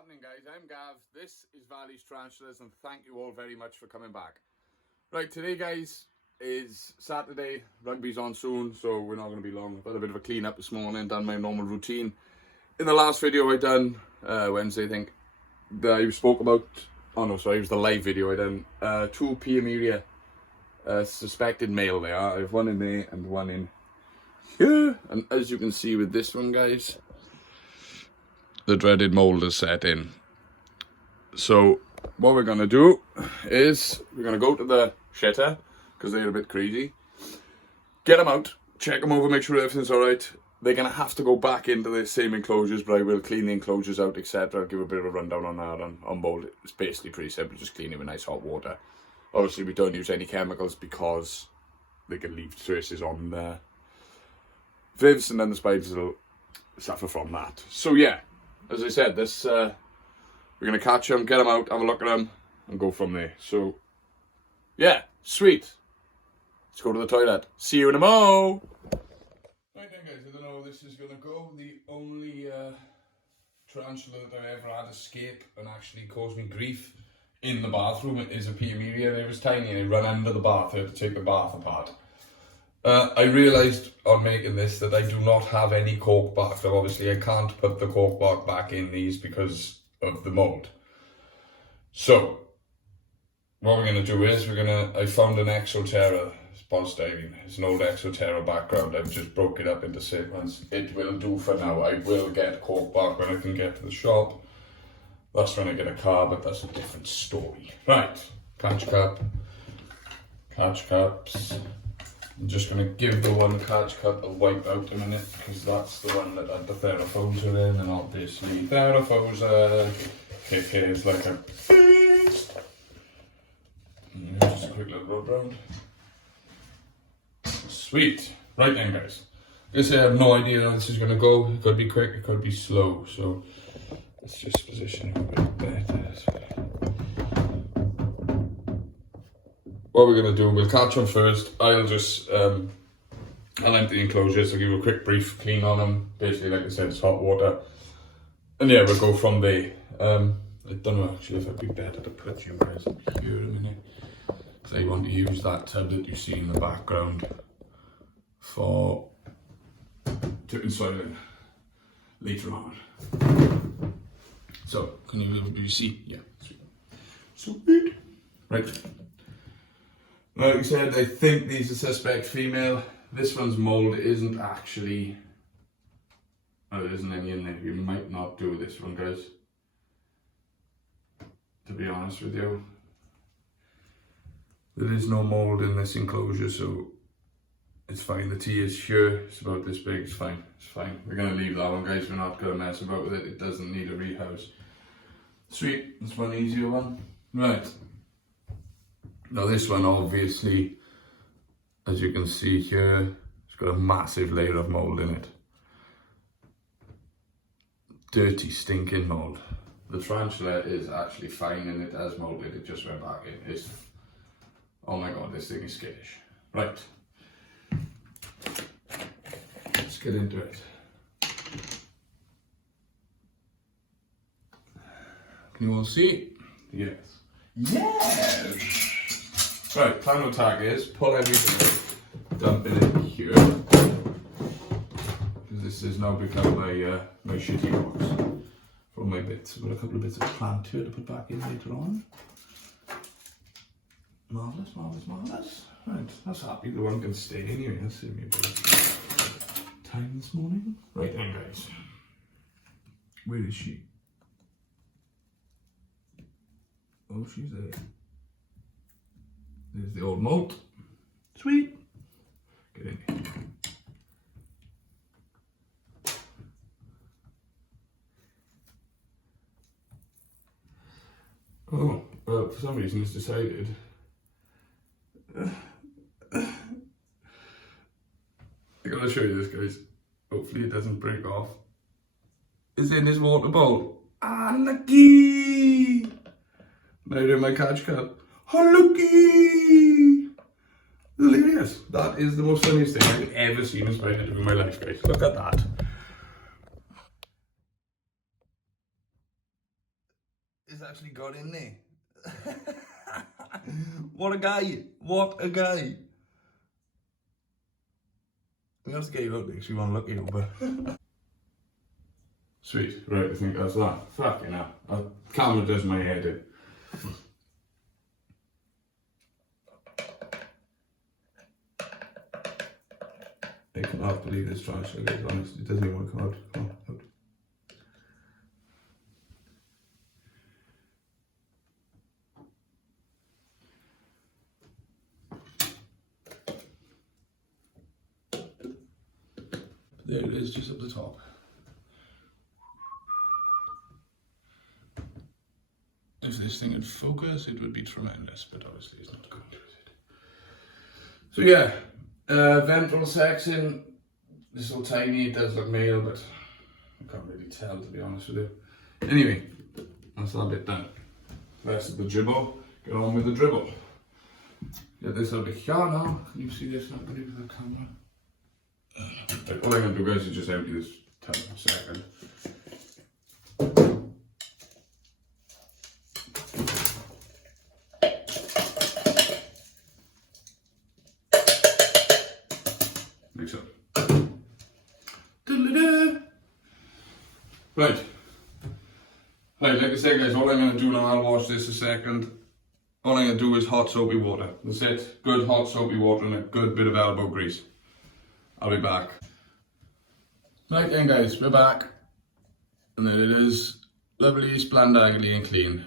happening, guys? I'm Gav, this is Valley's Tarantulas, and thank you all very much for coming back. Right, today, guys, is Saturday. Rugby's on soon, so we're not going to be long. I've had a bit of a clean up this morning, done my normal routine. In the last video I done, Wednesday I think, I spoke about, oh no, sorry, it was the live video I done, two irminia, suspected male they are. I have one in there and one in here. And as you can see with this one, guys, the dreaded mold is set in. So what we're going to do is we're going to go to the shitter, because they're a bit crazy, get them out, check them over, make sure everything's alright. They're going to have to go back into the same enclosures, but I will clean the enclosures out, etc. I'll give a bit of a rundown on that on mold. It's basically pretty simple, just clean it with nice hot water. Obviously we don't use any chemicals because they can leave traces on the vivs, and then the spiders will suffer from that. So yeah, as I said, this we're going to catch them, get them out, have a look at them, and go from there. So yeah, sweet. Let's go to the toilet. See you in a mo. Right then, guys, I don't know how this is going to go. The only tarantula that I ever had escape and actually caused me grief in the bathroom is a irminia. It was tiny and it ran under the bath. I had to take the bath apart. I realised on making this that I do not have any cork bark. Now obviously I can't put the cork bark back in these because of the mould. So what we're going to do is I found an exoterra polystyrene. It's an old exoterra background. I've just broke it up into segments. It will do for now. I will get cork bark when I can get to the shop. That's when I get a car, but that's a different story. Right, catch cups. I'm just going to give the one catch cup a wipe out in a minute, because that's the one that had the Theraphosa in, and obviously Theraphosa kick like a beast. Just a quick little rub round. Sweet. Right then, guys. I guess I have no idea how this is going to go. It could be quick, it could be slow, so let's just position it a bit better. What we're going to do, we'll catch them first. I'll just, I'll empty the enclosures, I'll give a quick brief clean on them. Basically, like I said, it's hot water. And yeah, we'll go from there. I don't know actually if it'd be better to put you guys up here in a minute. So I want to use that tub that you see in the background for tipping soil in later on. So, can you see? Yeah, sweet. Right. Like I said, I think these are suspect female. This one's mold. It isn't actually. Oh, there isn't any in there. You might not do this one, guys. To be honest with you, there is no mold in this enclosure, so it's fine. The tea is here. It's about this big. It's fine. It's fine. We're gonna leave that one, guys. We're not gonna mess about with it. It doesn't need a rehouse. Sweet. That's one easier one. Right. Now this one, obviously, as you can see here, it's got a massive layer of mould in it. Dirty, stinking mould. The tarantula is actually fine and it has moulded, it just went back in. It's, oh my god, this thing is skittish. Right. Let's get into it. Can you all see? Yes. Yes! Right, time to attack is pull everything, dump it in here, because this has now become my shitty box for my bits. I've got a couple of bits of plant here to put back in later on. Marvellous, marvellous, marvellous. Right, that's happy. The one can stay anyway. That's saved me a bit of time this morning. Right then, guys. Where is she? Oh, she's there. There's the old mold. Sweet. Get in here. Oh, well, for some reason it's decided. I gotta show you this, guys. Hopefully it doesn't break off. It's in this water bowl. Unlucky! Now you're in my catch cup. Unlucky! Hilarious. That is the most funniest thing I've ever seen a spider do in my life, guys. Look at that. It's actually got in there. What a guy. What a guy. We have to get you out there because we want to look at you, but... Sweet. Right, I think that's that. Fucking hell. The camera does my head in. I cannot believe this tarantula, guys, honestly. It doesn't even want to come out. Come on, out. There it is, just up the top. If this thing had focus, it would be tremendous, but obviously it's not going to, is it? So yeah, ventral section. This is so tiny, it does look male, but I can't really tell, to be honest with you. Anyway, that's that bit done. Rest of the dribble, get on with the dribble. Get this out of here now. Can you see this? Not really with the camera. All I'm going to do, guys, is just empty this tank for a second. Like so. Right. Right, like I said, guys, all I'm going to do now, I'll wash this a second. All I'm going to do is hot soapy water. That's it. Good hot soapy water and a good bit of elbow grease. I'll be back. Right then, guys, we're back. And there it is. Lovely, splendidly and clean.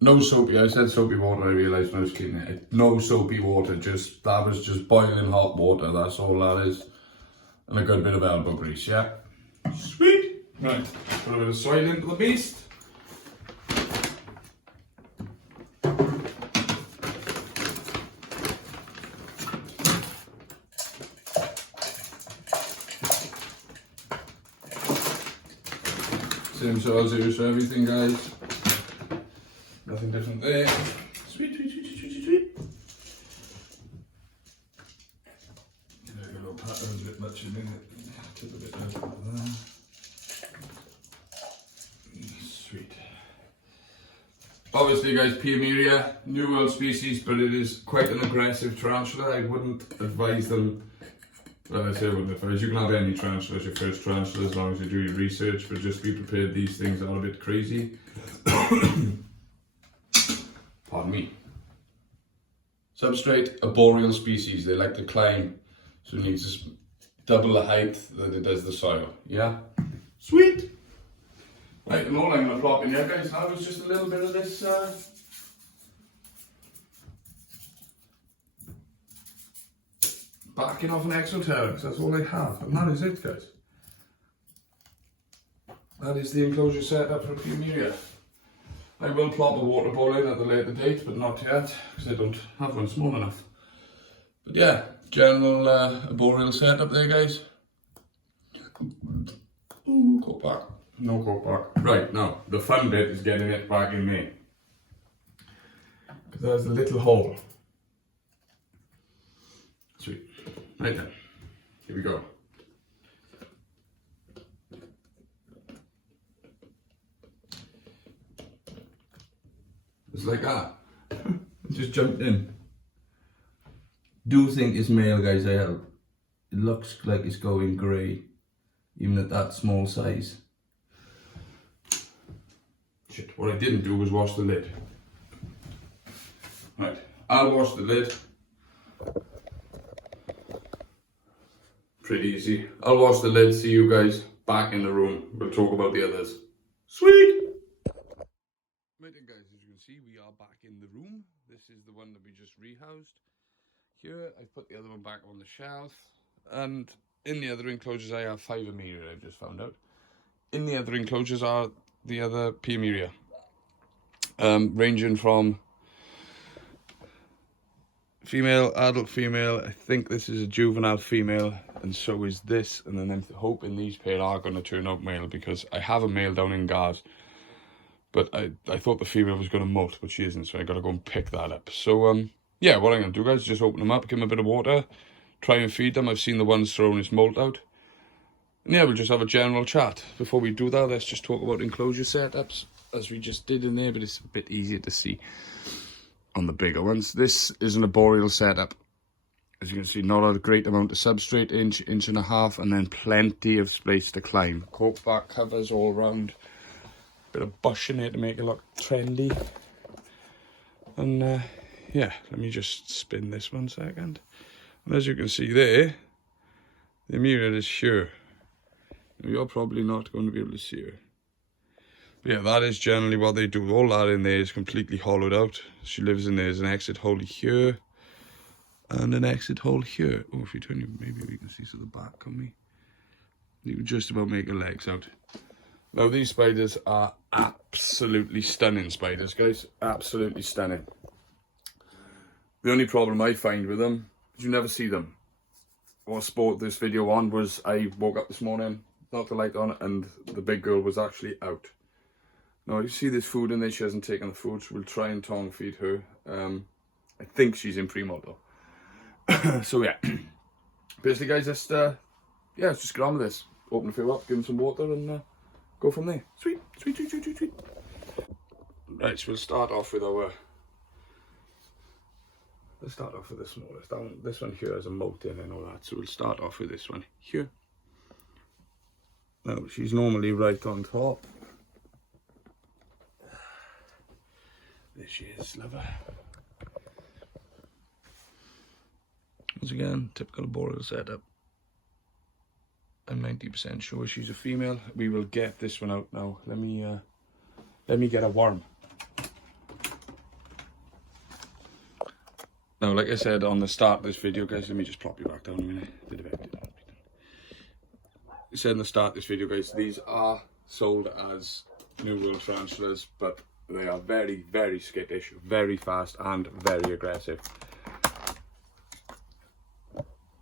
No soapy. I said soapy water, I realised when I was cleaning it. No soapy water, that was just boiling hot water. That's all that is. And a good bit of elbow grease, yeah? Sweet. Right, put a bit of soil into the beast. Same soils here, so everything, guys. Nothing different there. Sweet, sweet, sweet, sweet, sweet, sweet. Get a little pattern, a bit much in a minute. Tip a bit out of there. Sweet. Obviously, guys, Irminia, New World species, but it is quite an aggressive tarantula. I wouldn't advise them. Well, I say I wouldn't advise. You can have any tarantula as your first tarantula as long as you do your research, but just be prepared, these things are a bit crazy. Pardon me. Substrate, a boreal species. They like to climb, so it needs to double the height that it does the soil. Yeah? Sweet! Right, and all I'm going to plop in here, guys, now is just a little bit of this backing off an exoteric. That's all I have, and that is it, guys. That is the enclosure setup for Irminia. I will plop a water ball in at a later date, but not yet, because I don't have one small enough. But yeah, general arboreal setup there, guys. Ooh, go back. No go back. Right, now, the fun bit is getting it back in there. Because there's a little hole. Sweet. Right then, here we go. Just like that. Just jumped in. Do think it's male, guys. It looks like it's going grey, even at that small size. Shit, what I didn't do was wash the lid. Right, I'll wash the lid. Pretty easy. I'll wash the lid, see you guys back in the room. We'll talk about the others. Sweet! Right then, guys, as you can see, we are back in the room. This is the one that we just rehoused. Here, I've put the other one back on the shelf. And in the other enclosures, I have 5 Irminia, I've just found out. In the other enclosures are the other Irminia. Ranging from female, adult female. I think this is a juvenile female, and so is this. And then I'm hoping these pair are going to turn out male, because I have a male down in Gars. But I thought the female was going to molt, but she isn't, so I got to go and pick that up. So, yeah, what I'm going to do, guys, is just open them up, give them a bit of water, try and feed them. I've seen the ones throwing its molt out. And yeah, we'll just have a general chat. Before we do that, let's just talk about enclosure setups. as we just did in there, but it's a bit easier to see on the bigger ones. This is an arboreal setup. As you can see, not a great amount of substrate, inch and a half, and then plenty of space to climb. Cork bark covers all around. Bit of bush in here to make it look trendy. And yeah, let me just spin this 1 second. And as you can see there, the mirror is here. You're probably not going to be able to see her. But yeah, that is generally what they do. All that in there is completely hollowed out. She lives in there. There's an exit hole here and an exit hole here. Oh, if you turn your, maybe we can see some of the back, can we? You can just about make her legs out. Now these spiders are absolutely stunning spiders, guys. Absolutely stunning. The only problem I find with them is you never see them. What sport this video on was I woke up this morning, knocked the light on, and the big girl was actually out. Now you see there's food in there. She hasn't taken the food, so we'll try and tongue feed her. I think she's in pre-moto. So yeah, basically guys, let's just get on with this. Open a few up, give them some water, and go from there. Sweet. Right, so we'll start off with our. Let's start off with the smallest. This one here has a moat in and all that, so we'll start off with this one here. Now she's normally right on top. There she is, love her. Once again, typical arboreal setup. I'm 90% sure she's a female. We will get this one out now. Let me get a worm. Now, like I said on the start of this video, guys, let me just plop you back down a minute. Bit of it. I said in the start of this video, guys, these are sold as New World tarantulas, but they are very, very skittish, very fast, and very aggressive.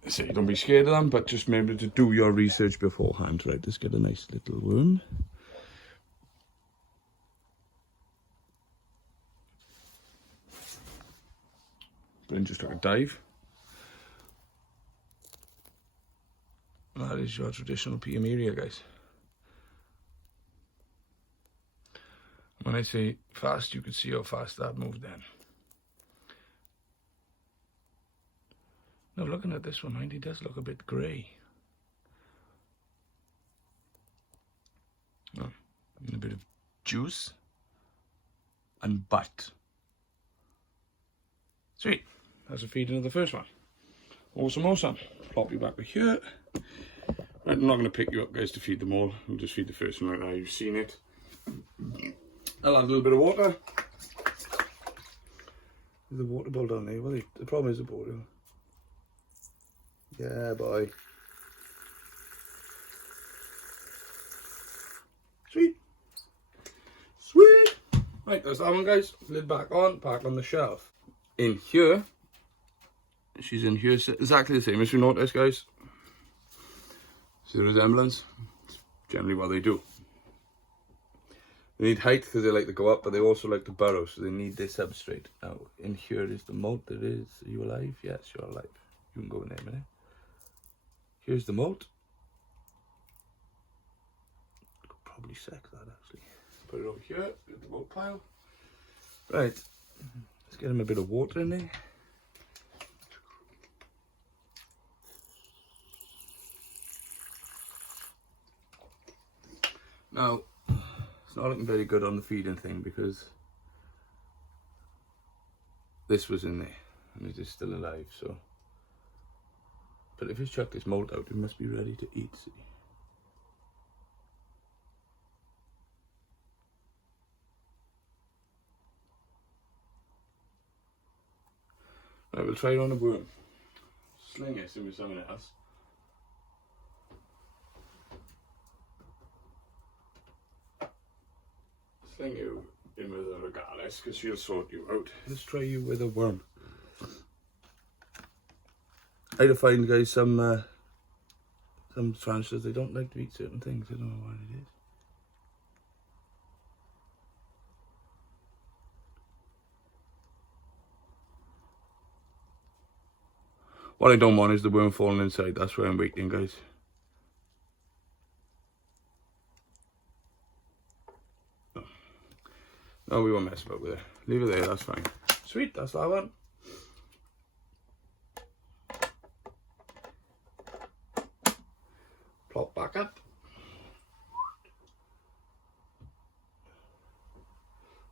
So don't be scared of them, but just remember to do your research beforehand. Right, let's get a nice little worm. Then just took a dive. That is your traditional irminia, guys. When I say fast, you can see how fast that moved then. Now looking at this one, mind, he does look a bit grey. Oh, and a bit of juice and bite. Sweet. That's a feeding of the first one. Awesome. Plop you back to here. Right, I'm not going to pick you up, guys, to feed them all. We'll just feed the first one like that. You've seen it. I'll add a little bit of water. There's a water bowl down there. Well, the problem is the bowl. Yeah, boy. Sweet. Right, there's that one, guys. Lid back on the shelf. In here, she's in here exactly the same as you notice, guys. See the resemblance? It's generally what they do. They need height because they like to go up, but they also like to burrow, so they need this substrate. Now, in here is the moat. There is. Are you alive? Yes, you're alive. You can go in there a minute. Here's the moat. Could probably sec that actually. Put it over here. Get the moat pile. Right. Let's get him a bit of water in there. Now, it's not looking very good on the feeding thing because this was in there and it is still alive, so. But if you chuck this mold out, it must be ready to eat, see. Right, we'll try it on a worm. Sling it in with something else. Sling you in with her regardless, because she'll sort you out. Let's try you with a worm. I find, guys, some tarantulas, they don't like to eat certain things. I don't know what it is. What I don't want is the worm falling inside. That's where I'm waiting, guys. No, we won't mess about with it. Leave it there, that's fine. Sweet, that's that one. Plop back up.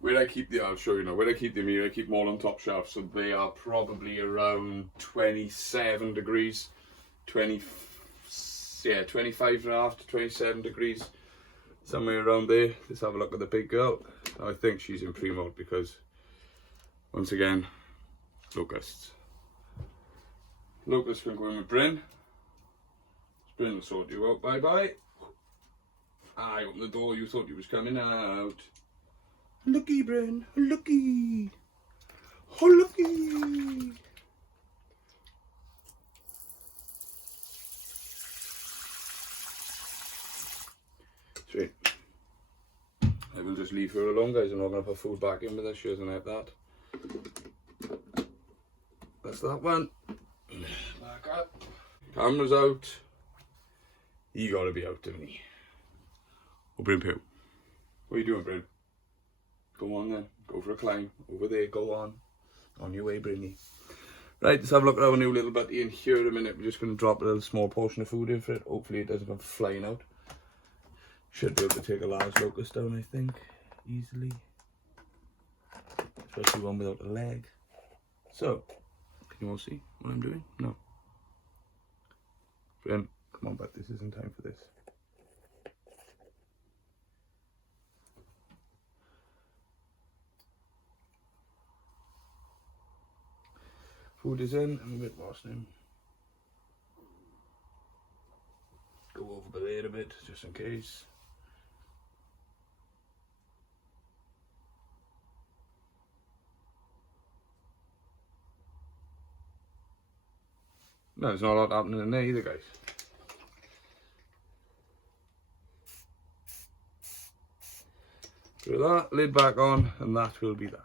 Where I keep the, I'll show you now, where I keep them here, I keep them all on top shelf, so they are probably around 27 degrees, 25 and a half to 27 degrees, somewhere around there. Let's have a look at the big girl. I think she's in pre-mold because, once again, locusts. Locusts can go in with Bryn. Bryn will sort you out, bye-bye. I opened the door, you thought you was coming out. Looky, Bryn, looky. Oh, looky. Sweet. I will just leave her alone, guys. I'm not going to put food back in with her. She doesn't have that. That's that one. Back up. Camera's out. You got to be out, don't you? Oh, Bryn Poo. What are you doing, Bryn? Go on then, go for a climb, over there, go on your way, Brinny. Right, let's have a look at our new little buddy in here in a minute. We're just going to drop a little small portion of food in for it. Hopefully it doesn't come flying out. Should be able to take a large locust down, I think, easily. Especially one without a leg. So, can you all see what I'm doing? No. Bryn, come on, but this isn't time for this. Food is in, I'm a bit lost now. Go over by there a bit, just in case. No, there's not a lot happening in there either, guys. Put that lid back on, and that will be that.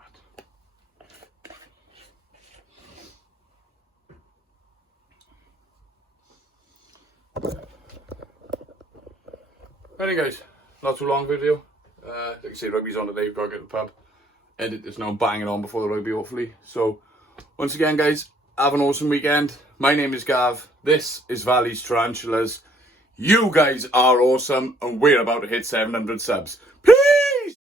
Anyway guys, not too long video. Like I say, rugby's on today, gotta get to the pub. Edit this now, bang it on before the rugby hopefully. So, once again guys, have an awesome weekend. My name is Gav, this is Valley's Tarantulas. You guys are awesome, and we're about to hit 700 subs.